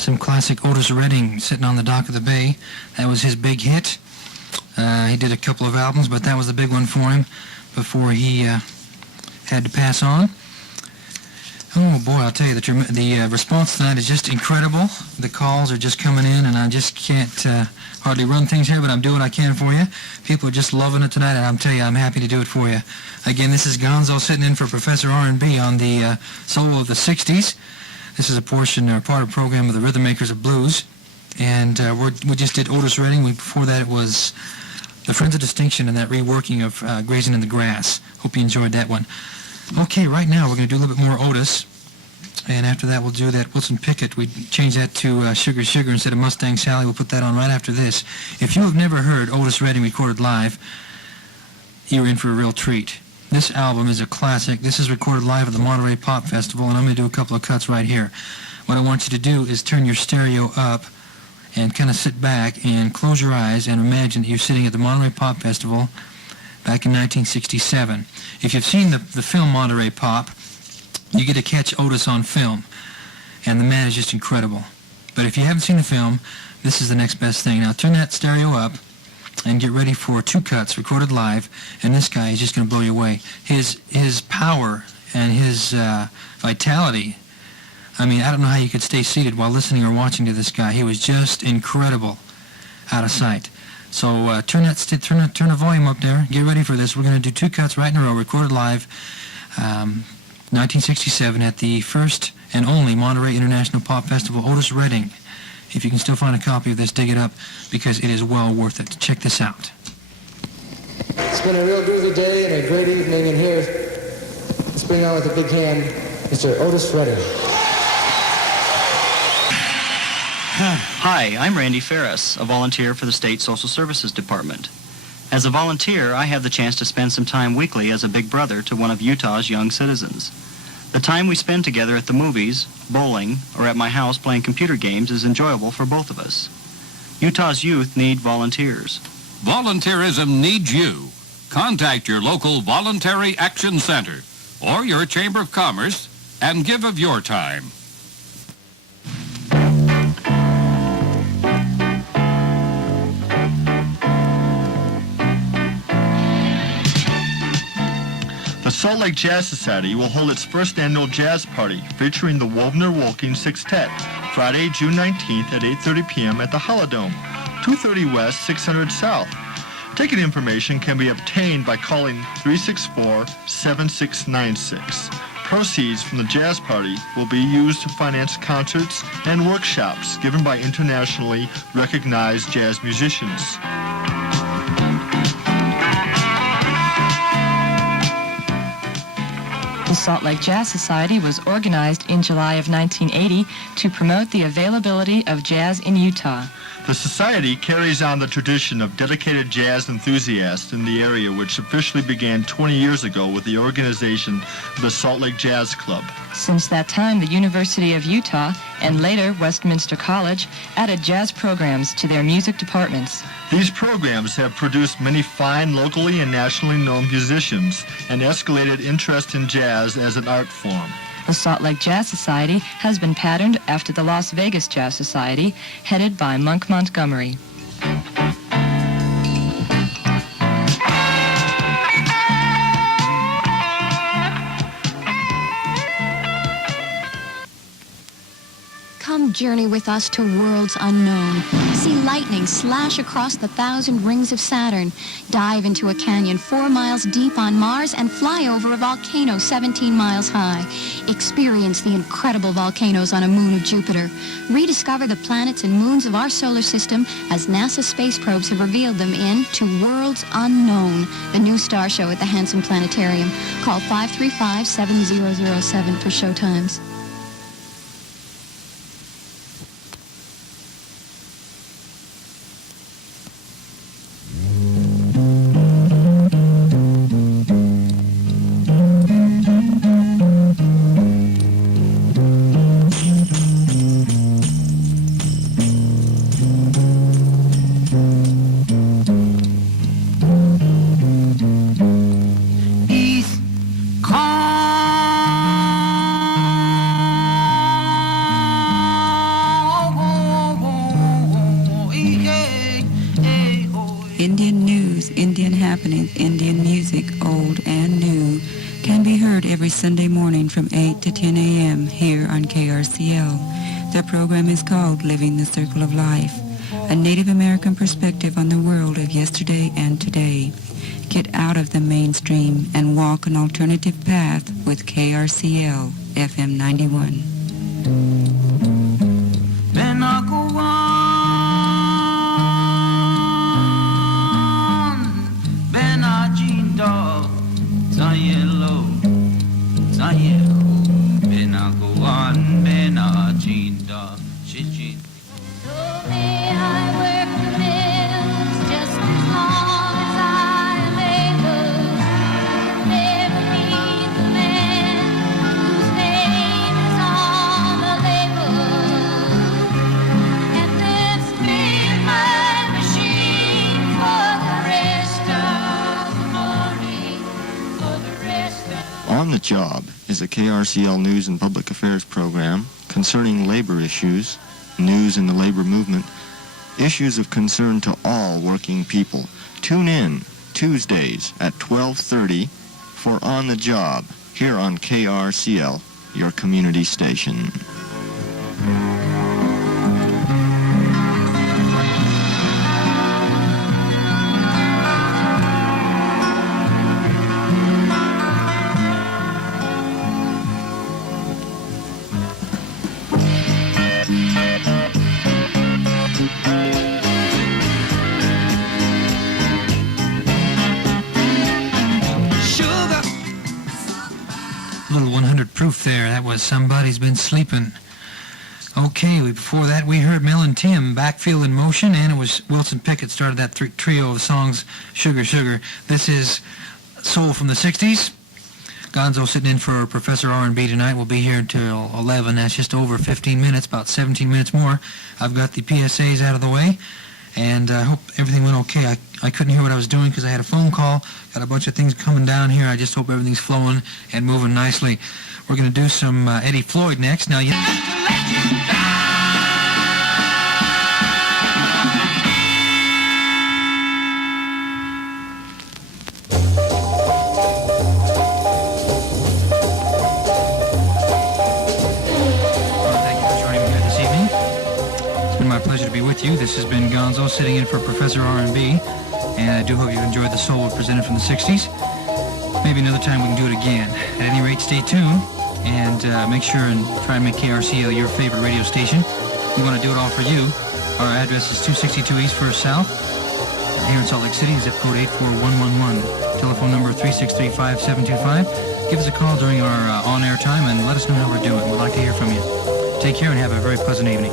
some classic Otis Redding, Sitting on the Dock of the Bay. That was his big hit. He did a couple of albums, but that was the big one for him before he had to pass on. Oh boy, I'll tell you, the response tonight is just incredible. The calls are just coming in, and I just can't hardly run things here, but I'm doing what I can for you. People are just loving it tonight, and I'm telling you, I'm happy to do it for you. Again, this is Gonzo sitting in for Professor R&B on the Soul of the 60s. This is a portion or part of the program of the Rhythm Makers of Blues, and we just did Otis Redding. Before that, it was the Friends of Distinction and that reworking of Grazing in the Grass. Hope you enjoyed that one. Okay, right now we're going to do a little bit more Otis, and after that we'll do that Wilson Pickett. We change that to Sugar Sugar instead of Mustang Sally. We'll put that on right after this. If you have never heard Otis Redding recorded live, you're in for a real treat. This album is a classic. This is recorded live at the Monterey Pop Festival, and I'm going to do a couple of cuts right here. What I want you to do is turn your stereo up and kind of sit back and close your eyes and imagine that you're sitting at the Monterey Pop Festival back in 1967. If you've seen the film Monterey Pop, you get to catch Otis on film, and the man is just incredible. But if you haven't seen the film, this is the next best thing. Now turn that stereo up and get ready for two cuts recorded live, and this guy is just going to blow you away. His power and his vitality, I mean, I don't know how you could stay seated while listening or watching to this guy. He was just incredible out of sight. So turn the volume up there. Get ready for this. We're going to do two cuts right in a row, recorded live, 1967 at the first and only Monterey International Pop Festival, Otis Redding. If you can still find a copy of this, dig it up, because it is well worth it. Check this out. It's been a real groovy day and a great evening, and here, let's bring on with a big hand, Mr. Otis Redding. Hi, I'm Randy Ferris, a volunteer for the State Social Services Department. As a volunteer, I have the chance to spend some time weekly as a big brother to one of Utah's young citizens. The time we spend together at the movies, bowling, or at my house playing computer games is enjoyable for both of us. Utah's youth need volunteers. Volunteerism needs you. Contact your local Voluntary Action Center or your Chamber of Commerce and give of your time. The Salt Lake Jazz Society will hold its first annual jazz party featuring the Wobner Wolking Sextet, Friday, June 19th at 8:30 p.m. at the Holodome, 230 West, 600 South. Ticket information can be obtained by calling 364-7696. Proceeds from the jazz party will be used to finance concerts and workshops given by internationally recognized jazz musicians. The Salt Lake Jazz Society was organized in July of 1980 to promote the availability of jazz in Utah. The Society carries on the tradition of dedicated jazz enthusiasts in the area, which officially began 20 years ago with the organization of the Salt Lake Jazz Club. Since that time, the University of Utah and later Westminster College added jazz programs to their music departments. These programs have produced many fine locally and nationally known musicians and escalated interest in jazz as an art form. The Salt Lake Jazz Society has been patterned after the Las Vegas Jazz Society, headed by Monk Montgomery. Come journey with us to worlds unknown. See lightning slash across the 1,000 rings of Saturn. Dive into a canyon 4 miles deep on Mars and fly over a volcano 17 miles high. Experience the incredible volcanoes on a moon of Jupiter. Rediscover the planets and moons of our solar system as NASA space probes have revealed them in To Worlds Unknown, the new star show at the Hansen Planetarium. Call 535-7007 for showtimes. Sunday morning from 8 to 10 a.m. here on KRCL. The program is called Living the Circle of Life, a Native American perspective on the world of yesterday and today. Get out of the mainstream and walk an alternative path with KRCL FM 91. On the Job is a KRCL News and Public Affairs program concerning labor issues, news in the labor movement, issues of concern to all working people. Tune in Tuesdays at 12:30 for On the Job here on KRCL, your community station. Little 100 proof there. That was Somebody's Been Sleeping. Okay, before that we heard Mel and Tim, Backfield in Motion, and it was Wilson Pickett started that trio of songs, Sugar Sugar. This is Soul from the 60s. Gonzo sitting in for Professor R&B tonight. We'll be here until 11. That's just over 15 minutes, about 17 minutes more. I've got the PSAs out of the way, and I hope everything went okay. I couldn't hear what I was doing because I had a phone call. Got a bunch of things coming down here. I just hope everything's flowing and moving nicely. We're going to do some Eddie Floyd next. Now, you... My pleasure to be with you. This has been Gonzo sitting in for Professor R&B, and I do hope you enjoyed the soul presented from the 60s. Maybe another time we can do it again. At any rate, stay tuned and make sure and try and make KRCL your favorite radio station. We want to do it all for you. Our address is 262 East First South here in Salt Lake City, zip code 84111. Telephone number 363-5725. Give us a call during our on-air time and let us know how we're doing. We'd like to hear from you. Take care and have a very pleasant evening.